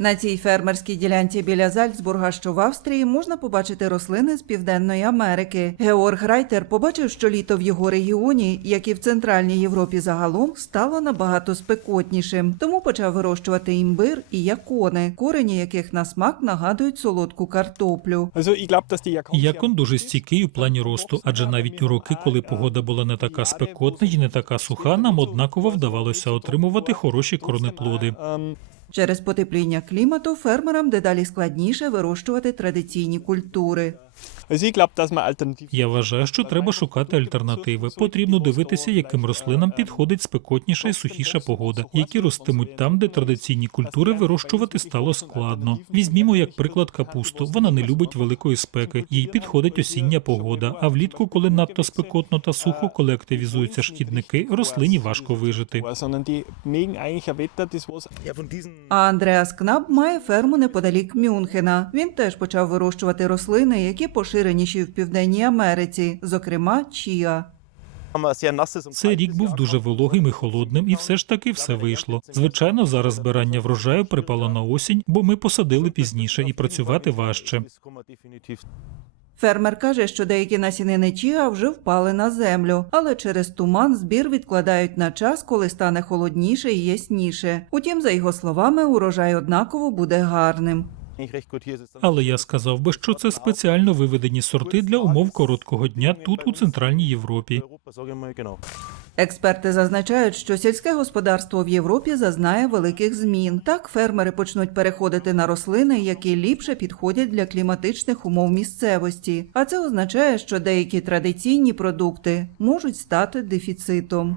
На цій фермерській ділянці біля Зальцбурга, що в Австрії, можна побачити рослини з Південної Америки. Георг Райтер побачив, що літо в його регіоні, як і в Центральній Європі загалом, стало набагато спекотнішим. Тому почав вирощувати імбир і якони, корені яких на смак нагадують солодку картоплю. Якон дуже стійкий у плані росту, адже навіть у роки, коли погода була не така спекотна і не така суха, нам однаково вдавалося отримувати хороші корнеплоди. Через потепління клімату фермерам дедалі складніше вирощувати традиційні культури. Я вважаю, що треба шукати альтернативи. Потрібно дивитися, яким рослинам підходить спекотніша і сухіша погода, які ростимуть там, де традиційні культури вирощувати стало складно. Візьмімо як приклад капусту. Вона не любить великої спеки, їй підходить осіння погода. А влітку, коли надто спекотно та сухо, коли активізуються шкідники, рослині важко вижити. А Андреас Кнаб має ферму неподалік Мюнхена. Він теж почав вирощувати рослини, які поширеніші в Південній Америці, зокрема чіа. Цей рік був дуже вологим і холодним, і все ж таки все вийшло. Звичайно, зараз збирання врожаю припало на осінь, бо ми посадили пізніше і працювати важче. Фермер каже, що деякі насінини чіа вже впали на землю, але через туман збір відкладають на час, коли стане холодніше і ясніше. Утім, за його словами, урожай однаково буде гарним. Але я сказав би, що це спеціально виведені сорти для умов короткого дня тут, у центральній Європі. Експерти зазначають, що сільське господарство в Європі зазнає великих змін. Так фермери почнуть переходити на рослини, які ліпше підходять для кліматичних умов місцевості. А це означає, що деякі традиційні продукти можуть стати дефіцитом.